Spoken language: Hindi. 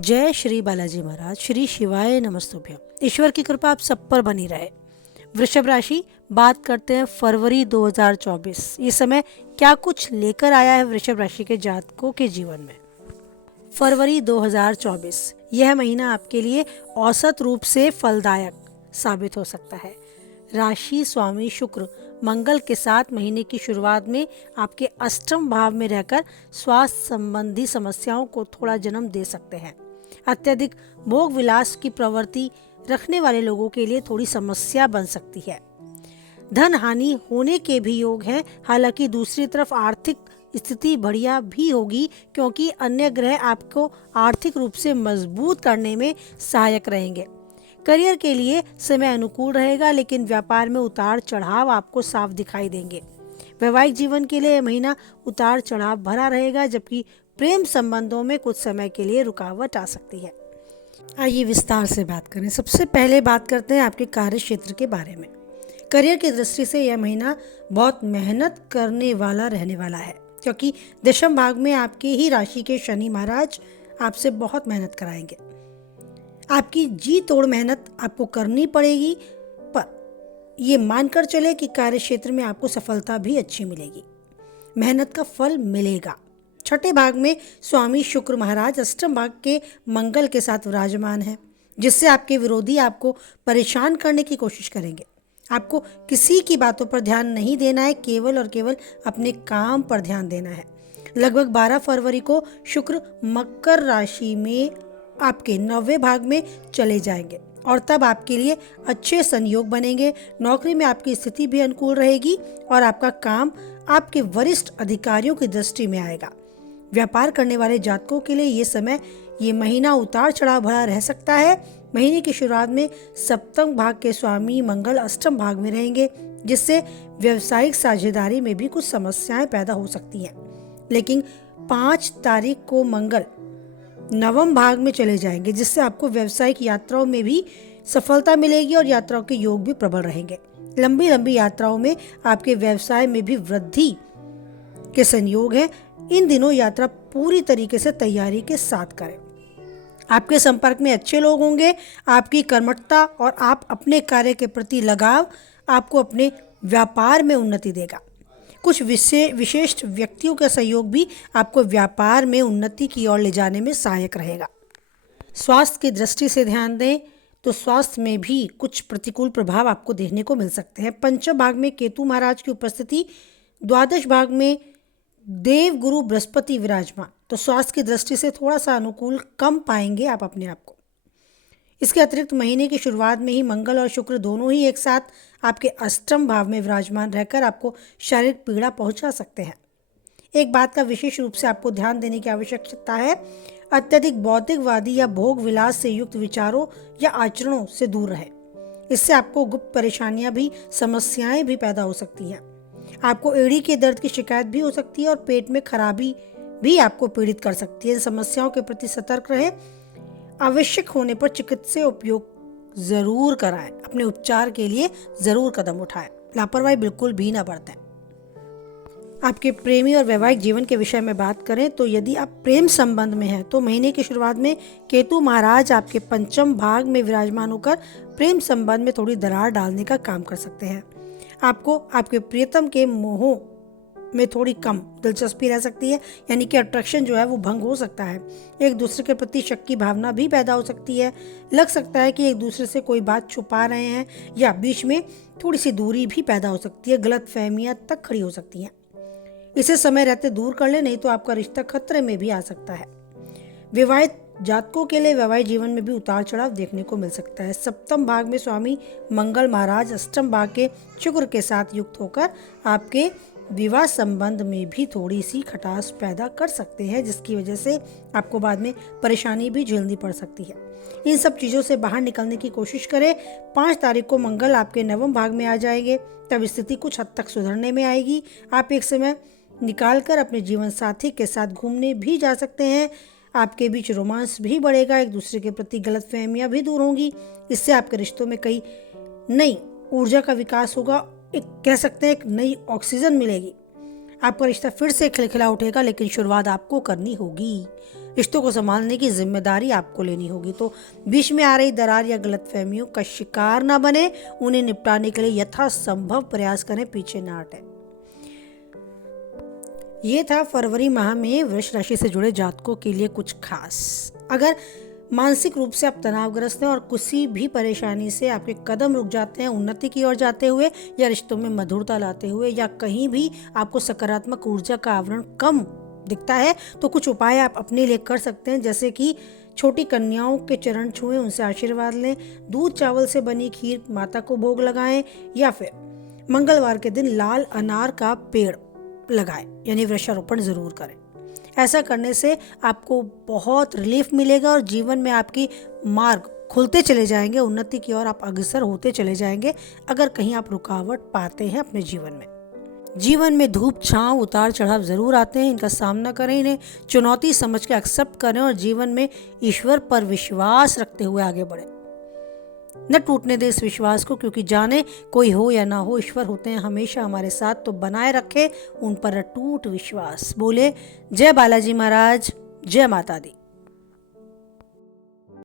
जय श्री बालाजी महाराज। श्री शिवाय नमस्तुभ्यम। ईश्वर की कृपा आप सब पर बनी रहे। वृषभ राशि, बात करते हैं फरवरी 2024। ये समय क्या कुछ लेकर आया है वृषभ राशि के जातकों के जीवन में। फरवरी 2024 यह महीना आपके लिए औसत रूप से फलदायक साबित हो सकता है। राशि स्वामी शुक्र मंगल के साथ महीने की शुरुआत में आपके अष्टम भाव में रहकर स्वास्थ्य संबंधी समस्याओं को थोड़ा जन्म दे सकते हैं। अत्यधिक भोग विलास की प्रवृत्ति रखने वाले लोगों के लिए थोड़ी समस्या बन सकती है। धन हानि होने के भी योग हैं। हालांकि दूसरी तरफ आर्थिक स्थिति बढ़िया भी होगी, क्योंकि अन्य ग्रह आपको आर्थिक रूप से मजबूत करने में सहायक रहेंगे। करियर के लिए समय अनुकूल रहेगा, लेकिन व्यापार में उतार चढ़ाव आपको साफ दिखाई देंगे। वैवाहिक जीवन के लिए यह महीना उतार चढ़ाव भरा रहेगा, जबकि प्रेम संबंधों में कुछ समय के लिए रुकावट आ सकती है। आइए विस्तार से बात करें। सबसे पहले बात करते हैं आपके कार्य क्षेत्र के बारे में। करियर की दृष्टि से यह महीना बहुत मेहनत करने वाला रहने वाला है, क्योंकि दशम भाग में आपके ही राशि के शनि महाराज आपसे बहुत मेहनत कराएंगे। आपकी जी तोड़ मेहनत आपको करनी पड़ेगी, पर ये मानकर चले कि कार्य क्षेत्र में आपको सफलता भी अच्छी मिलेगी। मेहनत का फल मिलेगा। छठे भाग में स्वामी शुक्र महाराज अष्टम भाग के मंगल के साथ विराजमान है, जिससे आपके विरोधी आपको परेशान करने की कोशिश करेंगे। आपको किसी की बातों पर ध्यान नहीं देना है, केवल और केवल अपने काम पर ध्यान देना है। लगभग 12 फरवरी को शुक्र मकर राशि में आपके 9वें भाग में चले जाएंगे और तब आपके लिए अच्छे संयोग बनेंगे। नौकरी में आपकी स्थिति भी अनुकूल रहेगी और आपका काम आपके वरिष्ठ अधिकारियों की दृष्टि में आएगा। व्यापार करने वाले जातकों के लिए ये महीना उतार चढ़ाव भरा रह सकता है। महीने की शुरुआत में सप्तम भाग के स्वामी मंगल अष्टम भाग में रहेंगे, जिससे व्यवसायिक साझेदारी में भी कुछ समस्याएं पैदा हो सकती हैं। लेकिन 5 तारीख को मंगल नवम भाग में चले जाएंगे, जिससे आपको व्यावसायिक यात्राओं में भी सफलता मिलेगी और यात्राओं के योग भी प्रबल रहेंगे। लंबी लंबी यात्राओं में आपके व्यवसाय में भी वृद्धि के संयोग हैं। इन दिनों यात्रा पूरी तरीके से तैयारी के साथ करें। आपके संपर्क में अच्छे लोग होंगे। आपकी कर्मठता और आप अपने कार्य के प्रति लगाव आपको अपने व्यापार में उन्नति देगा। कुछ विशेष व्यक्तियों का सहयोग भी आपको व्यापार में उन्नति की ओर ले जाने में सहायक रहेगा। स्वास्थ्य की दृष्टि से ध्यान दें तो स्वास्थ्य में भी कुछ प्रतिकूल प्रभाव आपको देखने को मिल सकते हैं। पंचम भाग में केतु महाराज की उपस्थिति, द्वादश भाग में देव गुरु बृहस्पति विराजमान, तो स्वास्थ्य की दृष्टि से थोड़ा सा अनुकूल कम पाएंगे आप अपने आप को। इसके अतिरिक्त महीने की शुरुआत में ही मंगल और शुक्र दोनों ही एक साथ आपके अष्टम भाव में विराजमान रहकर आपको शारीरिक पीड़ा पहुंचा सकते हैं। एक बात का विशेष रूप से आपको ध्यान देने की आवश्यकता है। अत्यधिक भौतिकवादी या भोग विलास से युक्त विचारों या आचरणों से दूर रहें। इससे आपको गुप्त परेशानियां भी, समस्याएं भी पैदा हो सकती हैं। आपको एड़ी के दर्द की शिकायत भी हो सकती है और पेट में खराबी भी आपको पीड़ित कर सकती है। इन समस्याओं के प्रति सतर्क रहें। आवश्यक होने पर चिकित्सीय उपयोग जरूर कराएं। अपने उपचार के लिए जरूर कदम उठाएं। लापरवाही बिल्कुल भी ना बरतें। आपके प्रेमी और वैवाहिक जीवन के विषय में बात करें तो यदि आप प्रेम संबंध में हैं तो महीने की शुरुआत में केतु महाराज आपके पंचम भाग में विराजमान होकर प्रेम संबंध में थोड़ी दरार डालने का काम कर सकते हैं। आपको आपके प्रियतम के मोह में थोड़ी कम दिलचस्पी रह सकती है, यानी कि अट्रैक्शन जो है वो भंग हो सकता है। एक दूसरे के प्रति शक की भावना भी पैदा हो सकती है। लग सकता है कि एक दूसरे से कोई बात छुपा रहे हैं या बीच में थोड़ी सी दूरी भी पैदा हो सकती है। गलत फहमियां तक खड़ी हो सकती हैं। इसे समय रहते दूर कर ले, नहीं तो आपका रिश्ता खतरे में भी आ सकता है। विवाहित जातकों के लिए वैवाहिक जीवन में भी उतार चढ़ाव देखने को मिल सकता है। सप्तम भाग में स्वामी मंगल महाराज अष्टम भाग के शुक्र के साथ युक्त होकर आपके विवाह संबंध में भी थोड़ी सी खटास पैदा कर सकते हैं, जिसकी वजह से आपको बाद में परेशानी भी झेलनी पड़ सकती है। इन सब चीज़ों से बाहर निकलने की कोशिश करें। 5 तारीख को मंगल आपके नवम भाग में आ जाएंगे, तब स्थिति कुछ हद तक सुधरने में आएगी। आप एक समय निकालकर अपने जीवन साथी के साथ घूमने भी जा सकते हैं। आपके बीच रोमांस भी बढ़ेगा। एक दूसरे के प्रति गलतफहमियां भी दूर होंगी। इससे आपके रिश्तों में कई नई ऊर्जा का विकास होगा। एक कह सकते हैं एक नई ऑक्सीजन मिलेगी। आपका रिश्ता फिर से खिलखिला उठेगा, लेकिन शुरुआत आपको करनी होगी। रिश्तों को संभालने की जिम्मेदारी आपको लेनी होगी। तो बीच में आ रही दरार या गलतफहमियों का शिकार ना बने, उन्हें निपटाने के लिए यथासंभव प्रयास करें, पीछे ना हटें। ये था फरवरी माह में वृष राशि से जुड़े जातकों के लिए कुछ खास। अगर मानसिक रूप से आप तनावग्रस्त हैं और किसी भी परेशानी से आपके कदम रुक जाते हैं उन्नति की ओर जाते हुए, या रिश्तों में मधुरता लाते हुए, या कहीं भी आपको सकारात्मक ऊर्जा का आवरण कम दिखता है, तो कुछ उपाय आप अपने लिए कर सकते हैं, जैसे कि छोटी कन्याओं के चरण छुएं, उनसे आशीर्वाद लें, दूध चावल से बनी खीर माता को भोग लगाएं, या फिर मंगलवार के दिन लाल अनार का पेड़ लगाएं, यानी वृक्षारोपण जरूर करें। ऐसा करने से आपको बहुत रिलीफ मिलेगा और जीवन में आपकी मार्ग खुलते चले जाएंगे, उन्नति की ओर आप अग्रसर होते चले जाएंगे। अगर कहीं आप रुकावट पाते हैं अपने जीवन में धूप छांव उतार चढ़ाव जरूर आते हैं, इनका सामना करें, इन्हें चुनौती समझ के एक्सेप्ट करें और जीवन में ईश्वर पर विश्वास रखते हुए आगे बढ़े। न टूटने दे इस विश्वास को, क्योंकि जाने कोई हो या ना हो, ईश्वर होते हैं हमेशा हमारे साथ, तो बनाए रखे उन पर अटूट विश्वास। बोले जय बालाजी महाराज, जय माता दी।